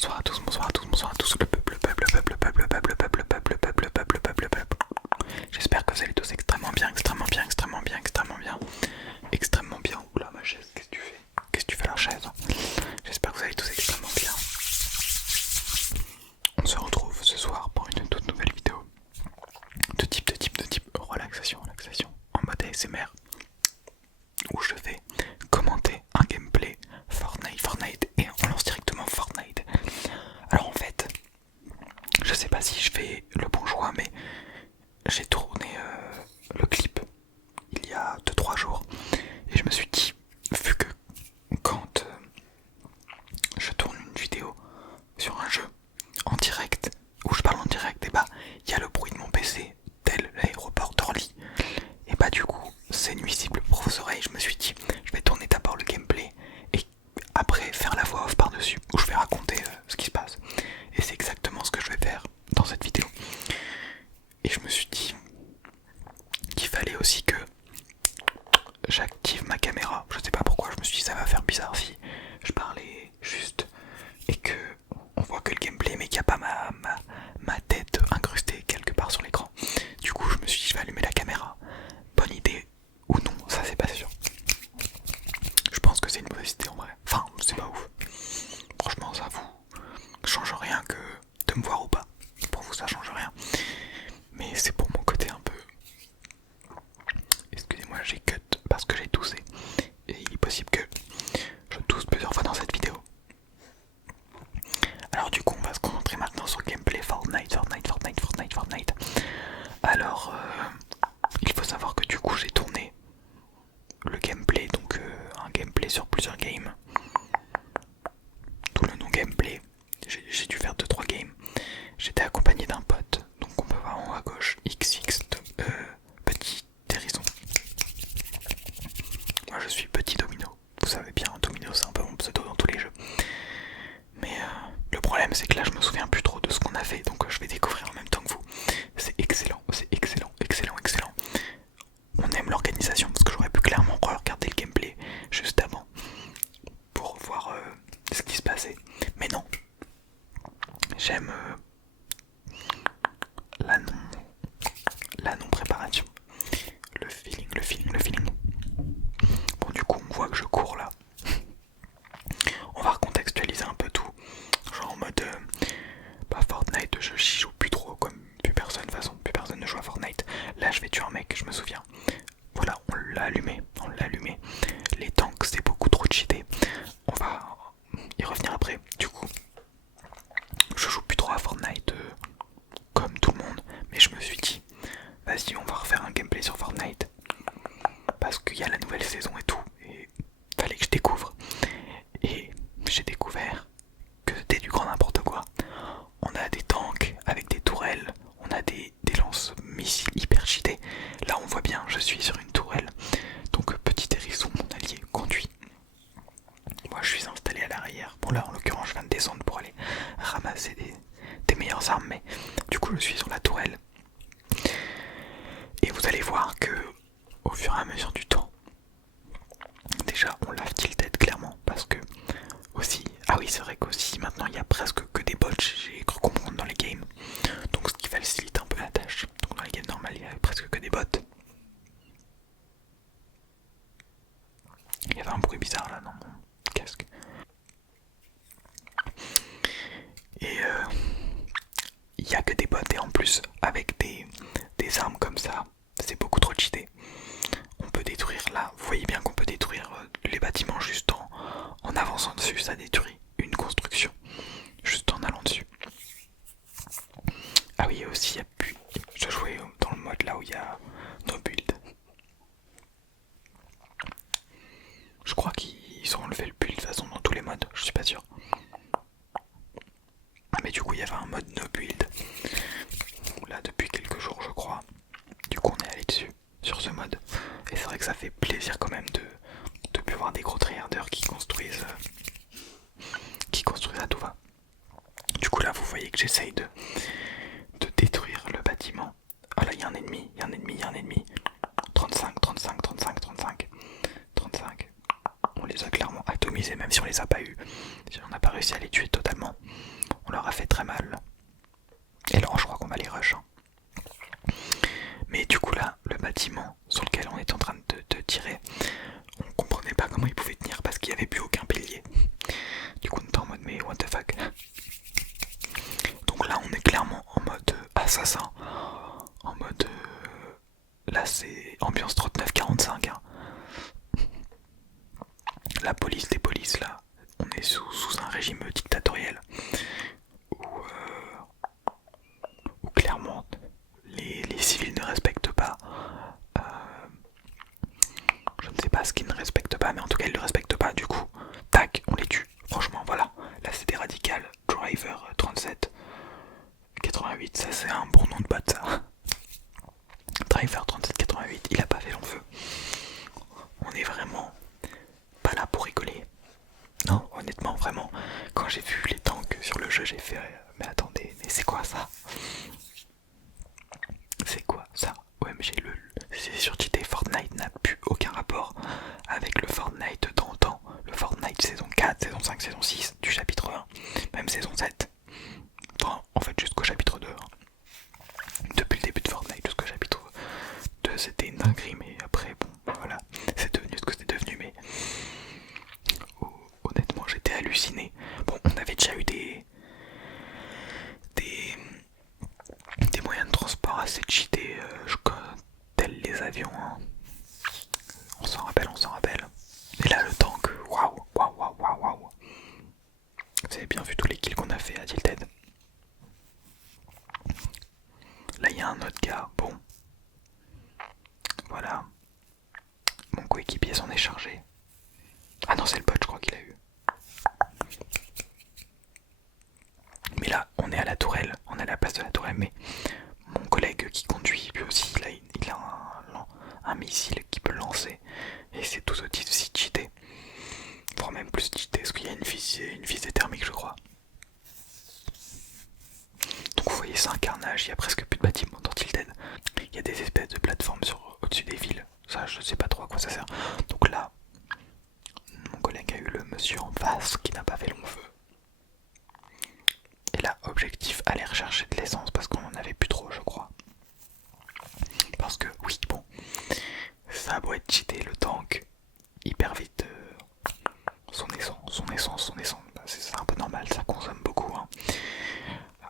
Bonsoir à tous, bonsoir à tous, bonsoir à tous, le peuple, le peuple, le peuple, le peuple, le peuple, le peuple, le peuple, le peuple, le peuple, le peuple, le peuple. J'espère que vous allez tous extrêmement bien, extrêmement bien, extrêmement bien, extrêmement bien, extrêmement bien. Oula ma chaise, qu'est-ce que tu fais? Qu'est-ce que tu fais à la chaise? J'espère que vous allez tous extrêmement bien. On se retrouve ce soir pour une toute nouvelle vidéo de type relaxation, relaxation, en mode ASMR, où je vais commenter un gameplay Fortnite et on lance directement Fortnite. Alors en fait, je sais pas si je fais le bon choix, mais j'ai tourné le clip il y a 2-3 jours et je me suis dit, vu que quand je tourne une vidéo sur un jeu en direct, où je parle en direct, et bah il y a le bruit de mon PC tel l'aéroport d'Orly, et bah du coup c'est nuisible pour vos oreilles. Je me suis dit, je vais tourner d'abord le gameplay et après faire la voix off par dessus où je vais raconter ce qui se passe, et c'est exactement ce que je vais faire dans cette vidéo. Et je me suis dit qu'il fallait aussi que j'active ma caméra. Je sais pas pourquoi, je me suis dit ça va faire bizarre si je parlais juste et que on voit que le gameplay mais qu'il n'y a pas ma tête incrustée quelque part sur l'écran. Du coup je me suis dit je vais allumer la caméra. Bonne idée ou non, ça c'est pas sûr. Je pense que c'est une mauvaise idée en vrai. Enfin c'est pas ouf. Franchement ça vous change rien que de me voir ou pas. Pour vous ça change rien. Mais c'est pour mon côté un peu... Excusez-moi, j'ai cut parce que j'ai toussé. Et il est possible que je tousse plusieurs fois dans cette vidéo. Alors du coup, on va se concentrer maintenant sur le gameplay Fortnite. Alors, il faut savoir que du coup, j'ai tourné le gameplay, donc un gameplay sur plusieurs games. Tout le nom gameplay, j'ai dû faire 2-3 games. J'étais accompagné d'un pote, donc on peut voir en haut à gauche XX petit hérisson. Moi je suis petit domino. Vous savez bien, domino c'est un peu mon pseudo dans tous les jeux. Mais le problème c'est que là je me souviens plus trop de ce qu'on a fait, donc je vais découvrir en même temps que vous. C'est excellent, c'est excellent, excellent, excellent. On aime l'organisation parce que j'aurais pu clairement regarder le gameplay juste avant pour voir ce qui se passait. Mais non, j'aime la non préparation, le feeling. Bon du coup on voit que je cours là. On va recontextualiser un peu tout, genre en mode Fortnite j'y joue plus trop, comme plus personne, de toute façon plus personne ne joue à Fortnite. Là je vais tuer un mec, je me souviens. Voilà, on l'a allumé. Les tanks c'est beaucoup trop cheaté. On va y revenir après. Du coup, je joue plus trop à Fortnite comme tout le monde, mais je me suis dit, vas-y on va refaire un gameplay sur Fortnite. Parce qu'il y a la nouvelle saison et tout, et fallait que je découvre. Et j'ai découvert que c'était du grand n'importe quoi. On a des tanks avec des tourelles, on a des lance-missiles hyper cheatés. Là on voit bien, je suis sur une tourelle. Donc petit hérisson, mon allié, conduit. Moi je suis installé à l'arrière. Bon là en l'occurrence je viens de descendre pour aller ramasser des meilleures armes, mais du coup je suis sur la tourelle. Et vous allez voir que au fur et à mesure du temps, déjà on lave tilted clairement parce que aussi, ah oui c'est vrai qu'aussi maintenant il y a presque que des bots, j'ai cru comprendre dans les games, donc ce qui facilite un peu la tâche. Donc dans les games normales il y a presque que des bots. Il y avait un bruit bizarre là dans mon casque. Et il n'y a que des bots, et en plus avec des armes comme ça, c'est beaucoup trop cheaté. On peut détruire là, vous voyez bien qu'on peut détruire les bâtiments juste en avançant dessus, ça détruit une construction juste en allant dessus. Ah oui aussi, il y a plus, je jouais dans le mode là où il y a nos builds. Je crois qu'ils ont enlevé le build de toute façon dans tous les modes, je suis pas sûr. Mais du coup il y avait un mode no build là depuis quelques jours je crois. Du coup on est allé dessus, sur ce mode. Et c'est vrai que ça fait plaisir quand même de plus voir des gros tryharders qui construisent à tout va. Du coup là vous voyez que j'essaye de détruire le bâtiment. Ah là il y a un ennemi. 35. On les a clairement atomisés même si on les a pas eu. Si on n'a pas réussi à les tuer totalement. what the fuck. Donc là on est clairement en mode assassin. En mode... là c'est ambiance 39-45 hein. La police, les polices là, on est sous un régime dictatorial où clairement les civils ne respectent pas. Je ne sais pas ce qu'ils ne respectent pas, mais en tout cas ils ne le respectent pas. Du coup, tac, on les tue. Franchement, voilà. Là c'était radical. Driver 37 88, ça c'est un bon nom de boîte ça. Driver 3788, il a pas fait long feu. On est vraiment pas là pour rigoler. Non, honnêtement, vraiment, quand j'ai vu les tanks sur le jeu, j'ai fait mais attendez, mais c'est quoi ça? C'est quoi ça? OMG, c'est surcheaté. Fortnite n'a plus aucun rapport avec le Fortnite dans le temps. Le Fortnite saison 4, saison 5, saison 6, du chapitre 1, même saison 7. Enfin, en fait, jusqu'au chapitre 2. Depuis le début de Fortnite jusqu'au chapitre 2, c'était une dinguerie, mais après, bon, voilà, c'est devenu ce que c'est devenu, mais honnêtement, j'étais halluciné. Bon, on avait déjà eu des moyens de transport assez cheatés, tels les avions, hein. On s'en rappelle, on s'en rappelle. Et là, le tank, waouh, waouh, waouh, waouh, waouh. Vous avez bien vu tous les kills qu'on a fait à Tilted. Là, il y a un autre gars, bon. Voilà. Mon coéquipier s'en est chargé. Ah non, c'est le bot, je crois qu'il a eu. Mais là, on est à la tourelle, on est à la place de la tourelle, mais mon collègue qui conduit, lui aussi, là, il a un missile qui peut lancer. Et c'est tout aussi cheaté. Voire même plus cheaté, parce qu'il y a une visée thermique, je crois. Donc vous voyez, c'est un carnage, il y a presque plus de bâtiments dans Tilted. Il y a des espèces de plateformes au-dessus des villes. Ça, je sais pas trop à quoi ça sert. Donc là, mon collègue a eu le monsieur en face qui n'a pas fait long feu. Et là, objectif, aller rechercher de l'essence parce qu'on en avait plus trop, je crois. Parce que, oui, bon, ça a beau être cheaté, le tank, hyper vite, son essence. Bah, c'est un peu normal, ça consomme beaucoup. Hein.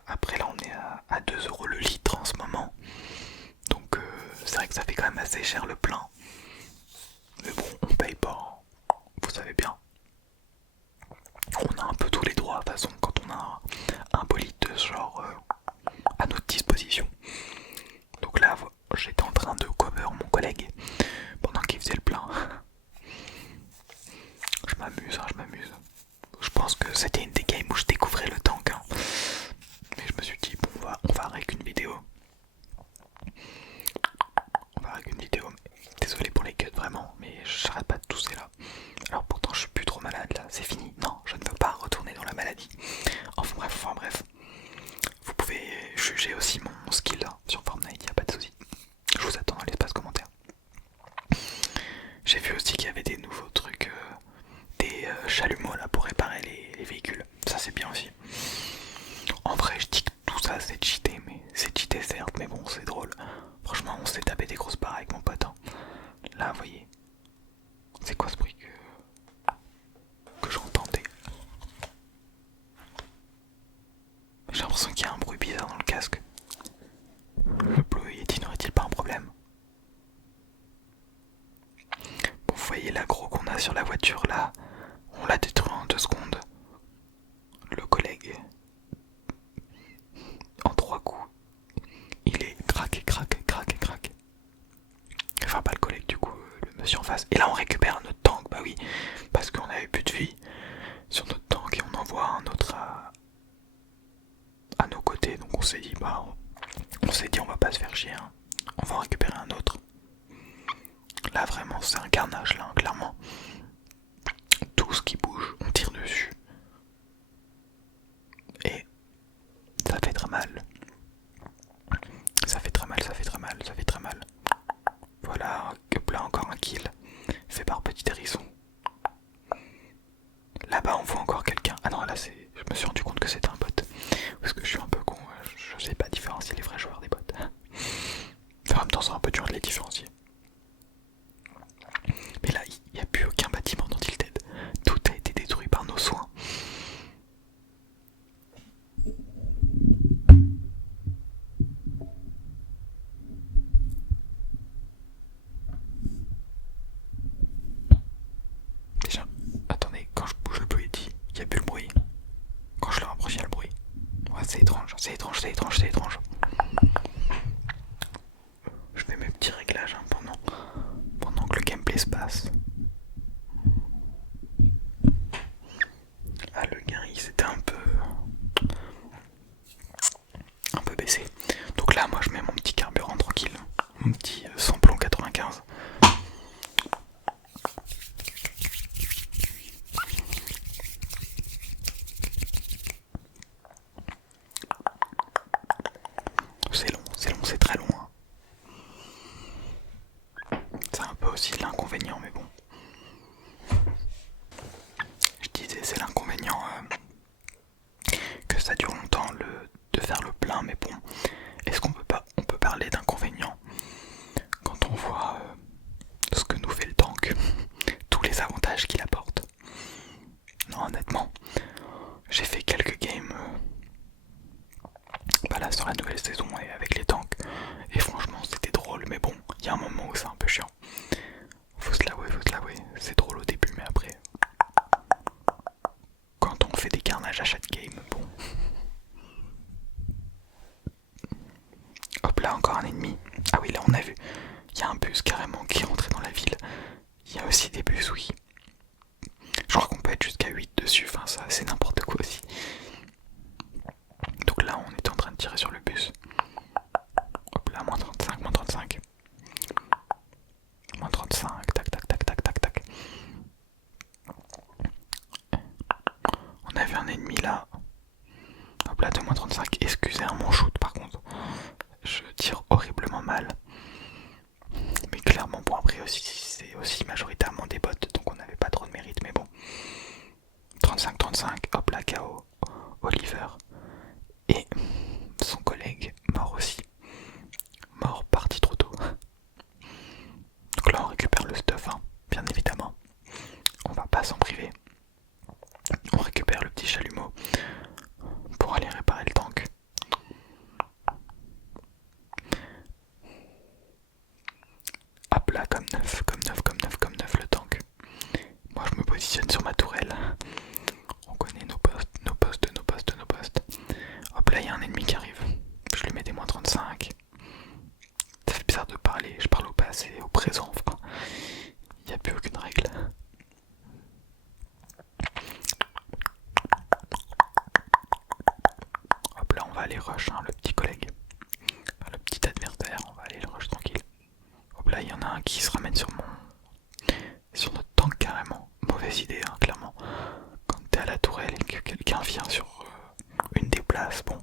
Après, là, on est à 2€ le litre en ce moment. Donc, c'est vrai que ça fait quand même assez cher le plein. Mais bon, on paye pas, vous savez bien. On a un peu tous les droits, de toute façon, quand on a un bolide de ce genre à notre disposition. Donc là, j'étais en train de cover mon collègue pendant qu'il faisait le plein. Je m'amuse, hein, je m'amuse. Je pense que c'était une des games où je découvrais le tank. Hein. Mais je me suis dit, bon, on va avec une vidéo. Désolé pour les cuts, vraiment, mais j'arrête pas de tousser là. Alors pourtant, je suis plus trop malade là, c'est fini. Non, je ne veux pas retourner dans la maladie. Enfin bref. Vous pouvez juger aussi mon skill là, sur Fortnite, y a pas de souci. Je vous attends dans l'espace commentaire. J'ai vu aussi qu'il y avait des nouveaux trucs, des chalumeaux là pour réparer les véhicules. Ça c'est bien aussi. En vrai, je dis que tout ça c'est cheaté, mais c'est cheaté certes, mais bon, c'est drôle. Franchement, on s'est tapé des grosses barres avec mon pote. Hein. Là, vous voyez. C'est quoi ce bruit que j'entendais? J'ai l'impression qu'il y a un bruit bizarre dans le casque. Le Blue Yeti n'aurait-il pas un problème? Bon, vous voyez l'aggro qu'on a sur la voiture là. On l'a détruit en 2 secondes. Le collègue, en 3 coups, il est craqué. Enfin, pas le collègue du coup, le monsieur en face. Et là, on récupère notre tank, bah oui, parce qu'on avait plus de vie sur notre tank et on envoie un autre à nos côtés. Donc on s'est dit, on va pas se faire chier, hein. On va en récupérer un autre. Là, vraiment, c'est un carnage, là, clairement. Tout ce qui bouge, on tire dessus. Et ça fait très mal. Ça fait très mal. Voilà, là encore un kill. Fait par Petit Hérisson. Là-bas on voit encore quelqu'un. Ah non, là c'est. Je me suis rendu compte que c'était un bot. Parce que je suis un peu con, je sais pas différencier les vrais joueurs des bots. En même temps c'est un peu dur de les différencier. Mais là, il n'y a plus aucun bâtiment dans Tilted. Tout a été détruit par nos soins. c'est étrange, c'est étrange, c'est étrange, c'est étrange. Je fais mes petits réglages hein, pendant que le gameplay se passe. Ah, le gain il s'était un peu baissé. Donc là moi je mets mon petit carburant tranquille, mon petit samplon 95. C'est long, c'est très long hein. C'est un peu aussi l'inconvénient mais bon. Je disais c'est l'inconvénient que ça dure longtemps de faire le plein mais bon. Est-ce qu'on peut parler d'inconvénients quand on voit ce que nous fait le tank, tous les avantages qu'il apporte. Non honnêtement, j'ai fait quelques games là sur la nouvelle saison et avec les tanks et franchement c'était drôle mais bon, il y a un moment où c'est un peu chiant. Faut se l'avouer, c'est drôle au début mais après quand on fait des carnages à chaque game, bon. Hop là encore un ennemi. Ah oui là on a vu, il y a un bus carrément qui est rentré dans la ville. Il y a aussi des bus oui. Je crois qu'on peut être jusqu'à 8 dessus, enfin ça c'est n'importe quoi aussi. Donc là on était en train de tirer sur le bus. Hop là, moins 35, moins 35. Moins 35, tac tac tac tac tac tac. On a vu un ennemi là. Hop là, de moins 35. Excusez mon shoot par contre. Je tire horriblement mal. Mais clairement, bon après aussi c'est aussi majoritairement des bots, donc on n'avait pas trop de mérite, mais bon. 35-35, hop là, KO. Oliver. Et son collègue mort aussi. Mort parti trop tôt. Donc là on récupère le stuff, hein, bien évidemment. On va pas s'en priver. On récupère le petit chalumeau pour aller réparer le tank. Hop là, comme neuf le tank. Moi je me positionne sur ma tourelle. On connaît nos postes. Hop là, il y a un ennemi qui arrive. Je lui mets des moins 35. Ça fait bizarre de parler, je parle au passé, au présent, enfin. Il n'y a plus aucune règle. Hop là, on va aller rush, hein, le petit collègue. Enfin, le petit adversaire, on va aller le rush tranquille. Hop là, il y en a un qui se ramène sur notre tank carrément. Mauvaise idée, hein, clairement. Quand t'es à la tourelle et que quelqu'un vient sur une des places, bon,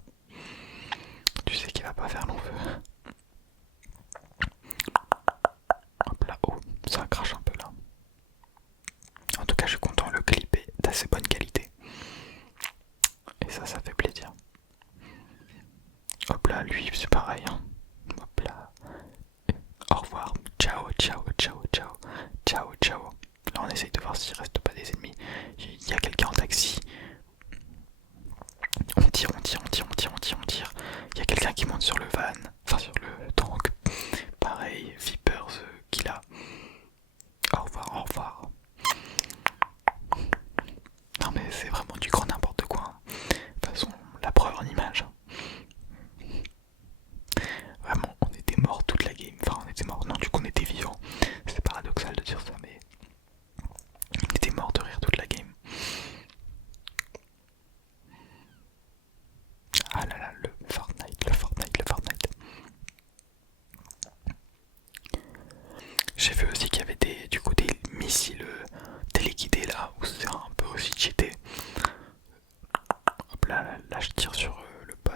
tu sais qu'il va pas faire long feu. Hop là, oh, ça crache un peu là. En tout cas, je suis content, le clip est d'assez bonne qualité. Et ça fait plaisir. Hop là, lui, c'est pareil. Hein. Hop là. Au revoir. Ciao. Là, on essaye de voir s'il reste pas des ennemis. Il y a quelqu'un en taxi. On tire. Il y a quelqu'un qui monte sur le van. Enfin, sur le tank. Pareil, Vipers qu'il a. Au revoir. Non mais c'est vraiment du grand n'importe quoi. Hein. De toute façon, la preuve en image. Vraiment, on était morts toute la game. Enfin, on était morts. Non, du coup, on était vivants. C'est paradoxal de dire ça, mais on était morts de rire toute la game. Ah là là, le Fortnite. J'ai vu aussi qu'il y avait des missiles téléguidés là, où c'est un peu aussi cheaté. Hop là, je tire sur le bot.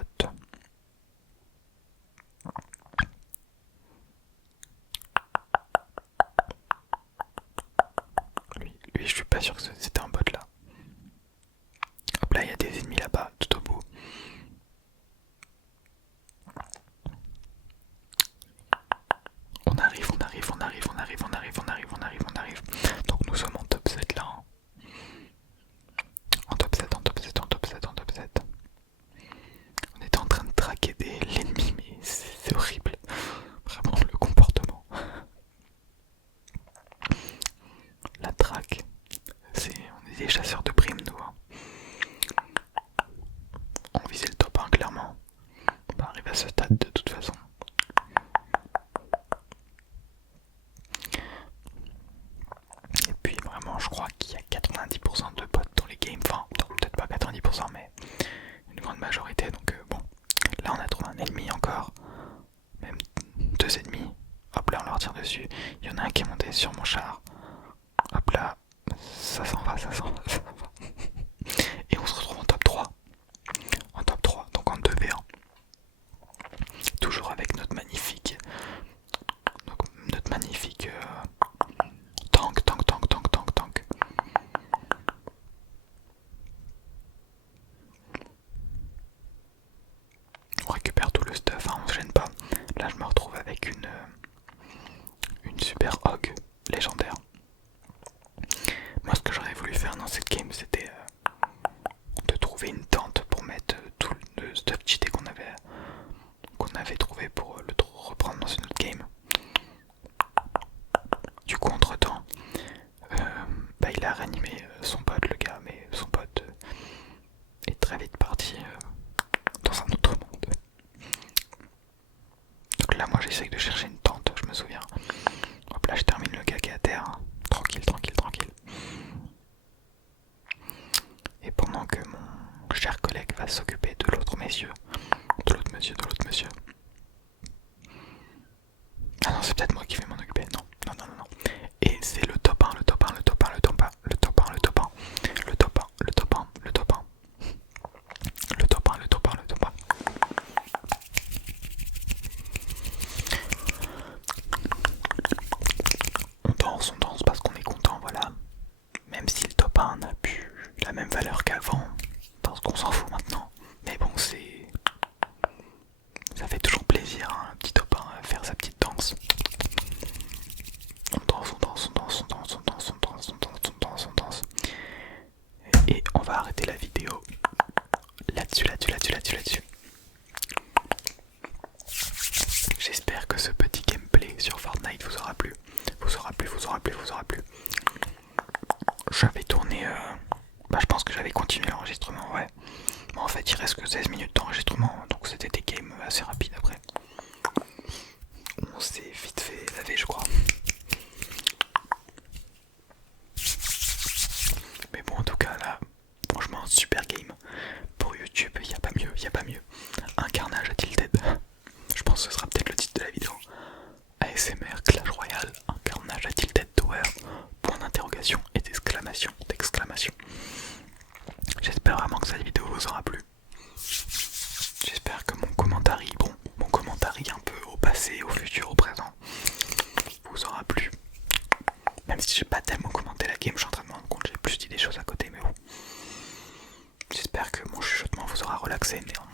Lui, je suis pas sûr que c'était un bot là. Hop là, il y a des ennemis là-bas, tout au bout. On arrive. Donc nous sommes en top 7 là. Hein. En top 7. On était en train de traquer l'ennemi, mais c'est horrible. Vraiment le comportement. La traque, c'est ce stade de toute façon. Et puis vraiment je crois qu'il y a 90% de bots dans les games, enfin peut-être pas 90% mais une grande majorité, donc bon. Là on a trouvé un ennemi encore, même 2 ennemis. Hop là on leur tire dessus. Il y en a un qui est monté sur mon char. Hop là, ça s'en va, ça s'en va, ça s'en va. Et on se retrouve en top 3. En top 3, donc en 2v1. Toujours avec notre magnifique tank. On récupère tout le stuff, hein, on se gêne pas. Là je me retrouve avec une super hog légendaire. Moi ce que j'aurais voulu faire dans cette game c'était de trouver une tente pour mettre tout le stuff cheaté qu'on avait trouvé pour le reprendre dans une autre game. Du coup entre temps il a réanimé son pote le gars, mais son pote est très vite parti dans un autre monde. Donc là moi j'essaye de chercher une tente, je me souviens. Hop là je termine le gars qui est à terre, hein. Tranquille. Et pendant que mon cher collègue va s'occuper de l'autre monsieur. Ah non c'est peut-être moi qui vais m'en occuper, non. Et c'est le top 1. On danse parce qu'on est content, voilà. Même si le top 1 n'a plus la même valeur qu'avant, parce qu'on s'en fout maintenant. Mais bon, ça fait toujours plaisir, hein, un petit top 1 à faire sa petite danse. On danse. Et on va arrêter la vidéo là-dessus. J'espère que ce petit gameplay sur Fortnite vous aura plu. J'avais tourné... je pense que j'avais continué l'enregistrement, ouais. Mais en fait il reste que 16 minutes d'enregistrement, donc c'était des games assez rapides après. On s'est vite fait laver je crois. Mais bon en tout cas là, franchement super game. Pour YouTube, il n'y a pas mieux. Un carnage à Tilted. Je pense que ce sera peut-être le titre de la vidéo. ASMR Clash Royale, un carnage à Tilted Tower. Point d'interrogation et d'exclamation. J'espère vraiment que cette vidéo vous aura plu. J'espère que mon commentaire un peu au passé, au futur, au présent, vous aura plu. Même si j'ai pas tellement commenté la game, je suis en train de me rendre compte, j'ai plus dit des choses à côté, mais bon. J'espère que mon chuchotement vous aura relaxé néanmoins.